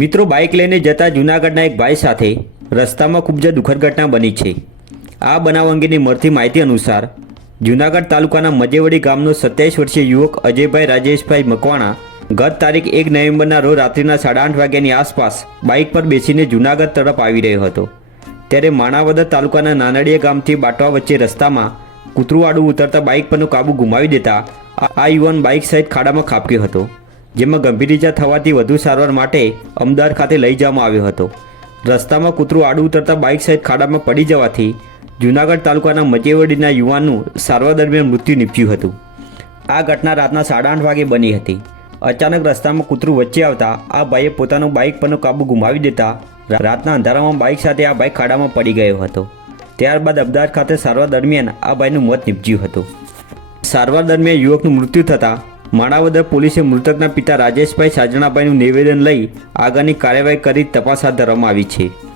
મિત્રો, બાઇક લઈને જતા જૂનાગઢના એક ભાઈ સાથે રસ્તામાં ખૂબ જ દુઃખદ ઘટના બની છે। આ બનાવ અંગેની મળતી માહિતી અનુસાર જૂનાગઢ તાલુકાના મજેવડી ગામનો 27 વર્ષીય યુવક અજયભાઈ રાજેશભાઈ મકવાણા ગત તારીખ 1 નવેમ્બરના રોજ રાત્રિના 8:30 વાગ્યાની આસપાસ બાઇક પર બેસીને જૂનાગઢ તરફ આવી રહ્યો હતો। ત્યારે માણાવદર તાલુકાના નાનડિયા ગામથી બાટવા વચ્ચે રસ્તામાં કૂતરું આડું ઉતરતા બાઇક પરનો કાબુ ગુમાવી દેતા આ યુવાન બાઇક સહિત ખાડામાં ખાબક્યો હતો, જેમાં ગંભીર ઇજા થવાથી વધુ સારવાર માટે અમદાવાદ ખાતે લઈ જવામાં આવ્યો હતો। રસ્તામાં કૂતરું આડું ઉતરતા બાઇક સહિત ખાડામાં પડી જવાથી જૂનાગઢ તાલુકાના મજેવડીના યુવાનનું સારવાર દરમિયાન મૃત્યુ નીપજ્યું હતું। આ ઘટના રાતના 8:30 વાગે બની હતી। અચાનક રસ્તામાં કૂતરું વચ્ચે આવતા આ ભાઈએ પોતાનો બાઇક પરનો કાબુ ગુમાવી દેતા રાતના અંધારામાં બાઇક સાથે આ બાઇક ખાડામાં પડી ગયો હતો। ત્યારબાદ અમદાવાદ ખાતે સારવાર દરમિયાન આ ભાઈનું મોત નીપજ્યું હતું। સારવાર દરમિયાન યુવકનું મૃત્યુ થતાં માણાવદર પોલીસે મૃતકના પિતા રાજેશભાઈ સાજણાભાઈનું નિવેદન લઈ આગળની કાર્યવાહી કરી તપાસ હાથ ધરવામાં આવી છે।